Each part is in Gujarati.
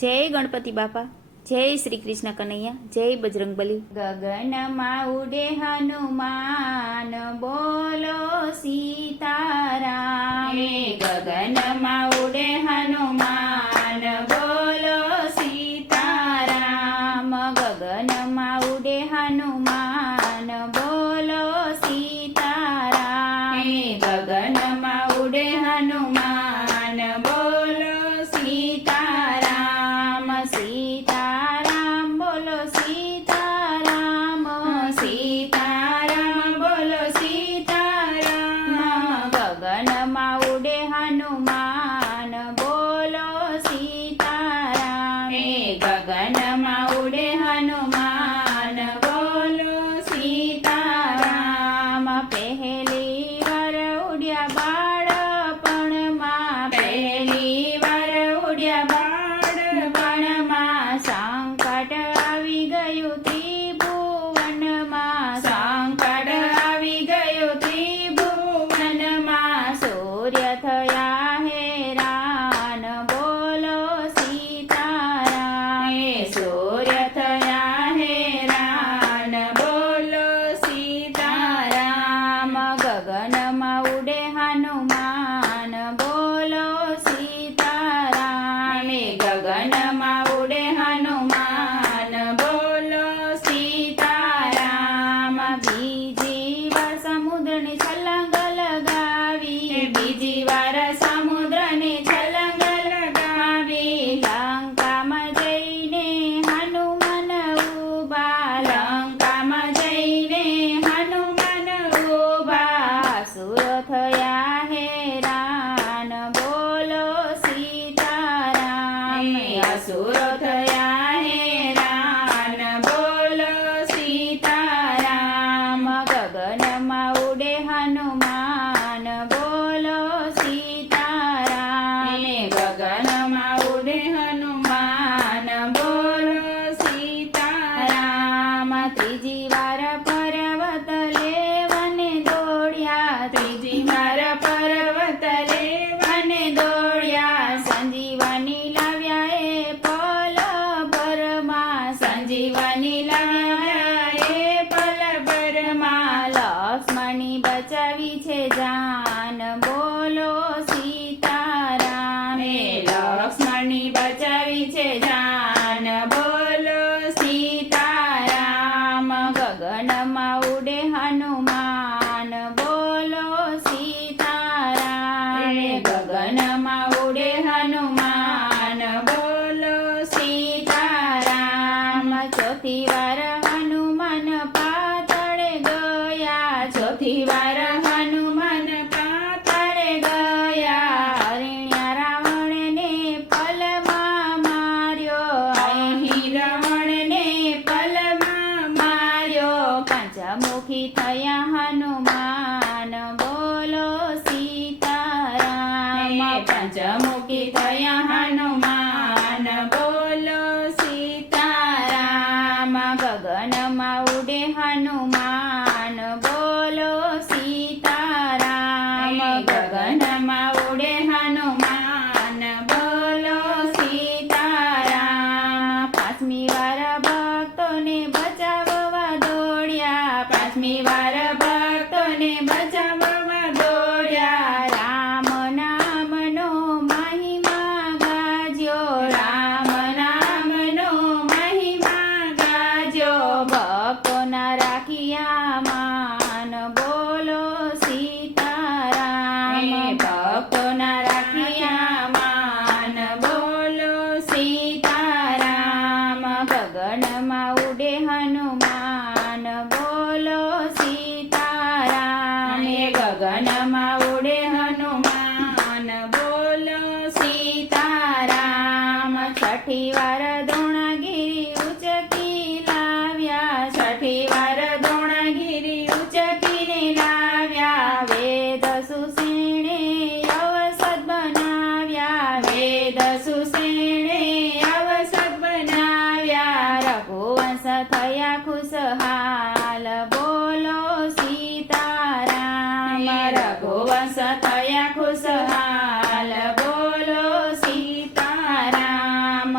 જય ગણપતિ બાપા, જય શ્રી કૃષ્ણ કનૈયા, જય બજરંગબલી. ગગનમાં ઉડે હનુમાન, બોલો સીતારામ. ગગનમાં ઉડે હનુમાન, બોલો સીતારામ. ગગનમાં ઉડે હનુમાન, બોલો સીતારામ. ગગનમાં ઉડે હનુમાન, બોલો સીતારામ. સીતારામ બોલો સીતારામ. સીતારામ બોલો સીતારામ. ગગનમાં ઉડે હનુમાન, બોલો સીતારામ. ગગનમાં ઉડે હનુમાન, બોલો સીતારામ. પહેલી વાર ઉડ્યા બાળપણમાં, પહેલી વાર ઉડ્યા બાળપણમાં. સંકટ આવી ગયું ત્રિભુવનમાં, સંકટ આવી ગયું ત્રિભુવનમાં. સૂર્ય થયા હેરાન, બોલો સીતારામ. સૂર્ય થયા હેરાન, બોલો સીતારામ. ગગનમાં ઉડે હનુમાન, બોલો સીતારામ. ગગનમાં ઉડે હનુમાન, બોલો સીતારામ. બીજી વાર સમુદ્રની છલાંગ લગાવી, બીજી વાર સમુદ્રની છલાંગ લગાવી. લંકામાં જઈને હનુમાન ઉભા, લંકામાં જઈને હનુમાન ઉભા. અસુરો થયા હેરાન, બોલો સીતારામ. અસુરો થયા હેરાન, બોલો સીતારામ. ગગનમાં ઉડે હનુમાન, બોલો સીતારામ. ગગનમાં ઉડે હનુમાન, બોલો સીતારામ. ત્રીજી વાર પર્વત લેવને દોડ્યા, ત્રીજી વાર પર્વત લેવને દોડ્યા. સંજીવની લાવ્યા એ પલ ભરમાં, સંજીવની લાવ્યા એ પલ ભરમાં. લક્ષ્મણની બચાવી છે જાન, બોલો સીતારામ. લક્ષ્મણની બચાવી છે જાન, બોલો સીતારામ. ગગનમાં ઉડે હનુમાન, બોલો સીતારામ. ગગનમાં ઉડે હનુમાન, બોલો સીતારામ. ચોથી વાર હનુમાન પાતાળે ગયા, ચોથી વાર હનુમાન પાતાળે ગયા. હરિણ્યા રાવણને પલમાં માર્યો, અહીં રાવણને પલમાં માર્યો. પંચમુખી થયા હનુમાન, બોલો સીતારામ. પંચમુખી થયા હનુમાન, બોલો સીતારામ. ગગનમાં ઉડે હનુમાન, બોલો સીતારામ. ગગનમાં ઉડે હનુમાન, બોલો સીતારામ. પાંચમી વાર ભક્તોને બચાવવા દોડ્યા, પાંચમી વાર ભક્તોને બચાવવા દોડ્યા. રામ નામનો મહિમા ગાજ્યો, રામ નામનો મહિમા ગાજ્યો. ભક્તોના રાખ્યા માન, બોલો સીતારામ. ભક્તોના રાખ્યા માન, બોલો સીતારામ. ગગનમાં ઉડે હનુમાન, બોલો સીતારામ. ગગનમાં ઉડે હનુમાન, બોલો સીતારામ. છઠ્ઠી વાર દ્રોણાગિરી ઉચકી લાવ્યા, છઠ્ઠી વાર દ્રોણાગિરી ઉચકીને લાવ્યા. વેદ સુસેણે અવસદ બનાવ્યા, વેદ સુસેણે અવસદ બનાવ્યા. રઘુવંશ થયા ખુશહાલ, બોલો સીતારામ. રઘુવંશ થયા ખુશહાલ, બોલો સીતારામ.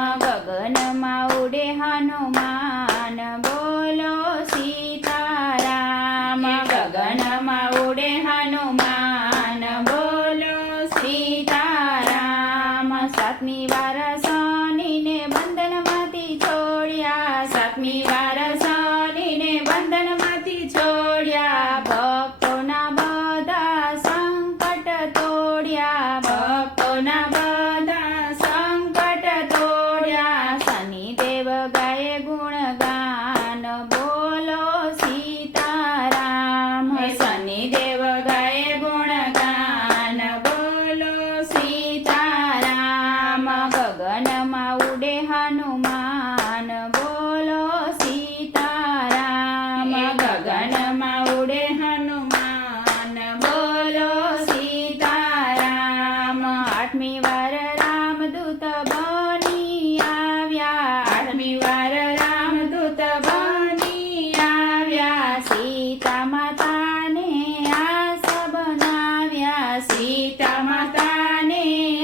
આઠમી વાર રામદૂત બની આવ્યા, આઠમી વાર રામદૂત બની આવ્યા, સીતા માતાને આસ બનાવ્યા, સીતા માતાને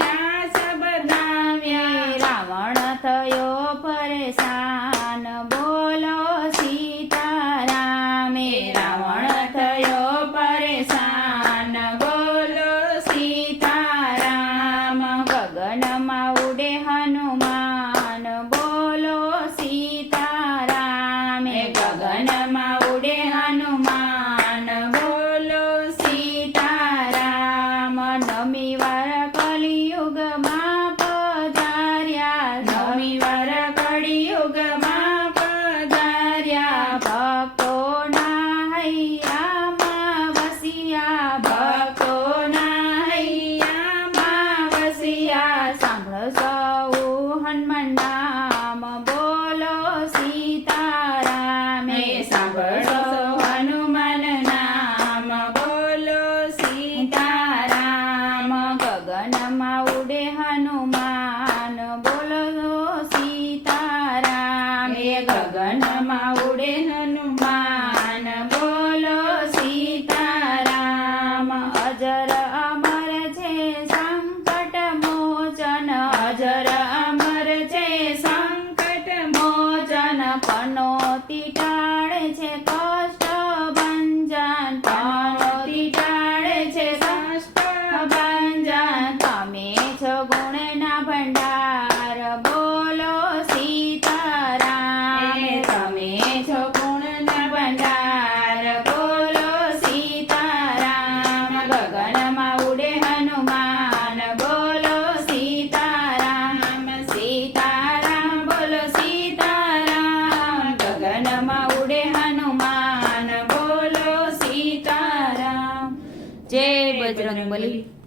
આસ બનાવ્યા, રાવણ થયો પરેશાન બોલો સીતારામે, રાવણ થયો પરેશાન બોલો સીતારામ, ગગનમાં ઉડે હનુમાન બોલો સીતારામે, ગગનમાં ઉડે હનુમાન બોલો સીતારામ, નવમી વાર કલિયુગમાં પધાર્યા, નવમી વાર કળિયુગમાં પધાર્યા, ભક્તોના હૈયામાં વસિયા, ભક્તોના હૈયામાં વસ્યા, સાંભળો સૌ હનુમાન નામ બોલો સીતારામે, સાંભળો હનુમાન નામ બોલો સીતારામ, ગગનમાં ઉડે હનુમાન બોલો સીતારામે, ગગનમાં ઉડે હનુમાન બોલો સીતારામ, અજર અમર છે સંકટ મોચન, અજર અમર છે સંકટ મોચન, પનોતી ટાળે છે કષ્ટ ભંજન, પનોતી ટાળે છે કષ્ટ ભંજન, તમે છો ગુણના ભંડાર બોલો સીતારામે, તમે છો ગુણના ભંડાર બોલો સીતારામ, ગગનમાં ઉડે હનુમાન બોલો સીતારામ, સીતારામ બોલો સીતારામ, ગગનમાં ઉડે હનુમાન બોલો સીતારામ. જય બજરંગબલી.